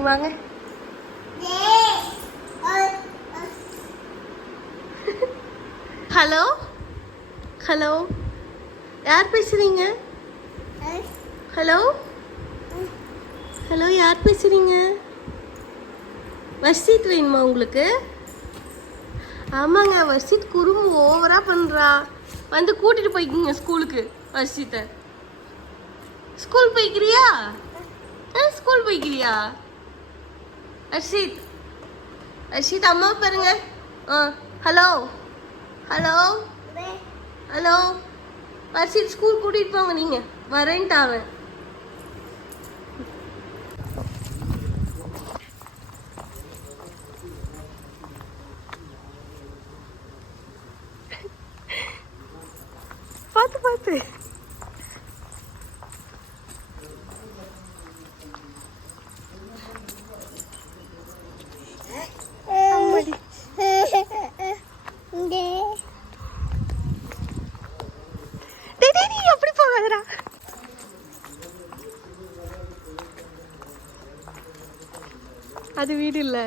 இங்க வாங்க. Hello hello, யார் பேசுறீங்க? ஹலோ ஹலோ, யார் பேசுறீங்க? வர்ஷித் வேணுமா உங்களுக்கு? ஆமாங்க, வர்ஷித் குறும்பு ஓவரா பண்றா. வந்து கூட்டிட்டு போய்க்குங்க ஸ்கூலுக்கு. வர்ஷித்தை ஸ்கூல் போய்க்கிறியா? ஸ்கூல் போய்க்கிறியா? வர்ஷித் வர்ஷித், அம்மா பாருங்க. Hello hello hello, Varshith school கூட்டிட்டு போங்க. நீங்க வரேன்ட்டு அவன். பார்த்து பார்த்து அப்படி போகாதடா. அது வீடு இல்லை.